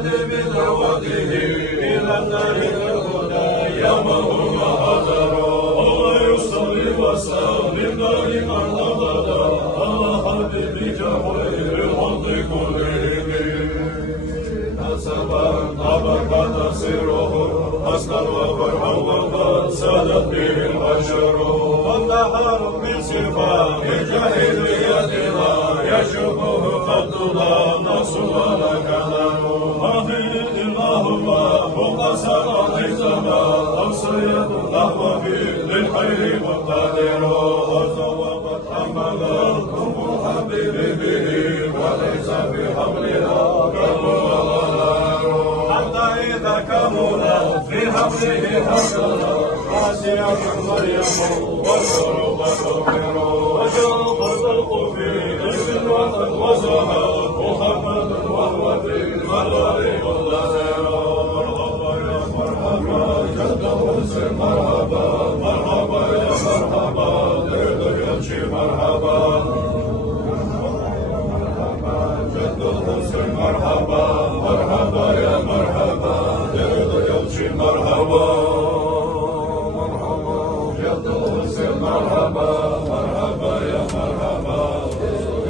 الهادي من عوده إلى النار الهدى يومه وهجره الله يصلي وسلم دائما أبدا على حبيبك خير الخلق كلهم نسبا طبق تفسيره حسنا وفرحا وقد سادت به البشر والنهار من صفات جاهليتنا يشوفه خدنا نص ولا كلام هذه اللهم مقصر عزنا أوصية نحو للخير مقتدر وصوبت حملا قم الحبيب به وليس بحملها كم حتى إذا كمل في حمله حملا خاشعة مريم والقرب تغفر وجاء الخلق في اسم وزهر محمد وهو في الملائكة الأزهر مرحبا يا مرحبا جد حسين مرحبا مرحبا يا مرحبا ليل يمشي مرحبا جد حسين مرحبا مرحبا يا مرحبا ليل يمشي مرحبا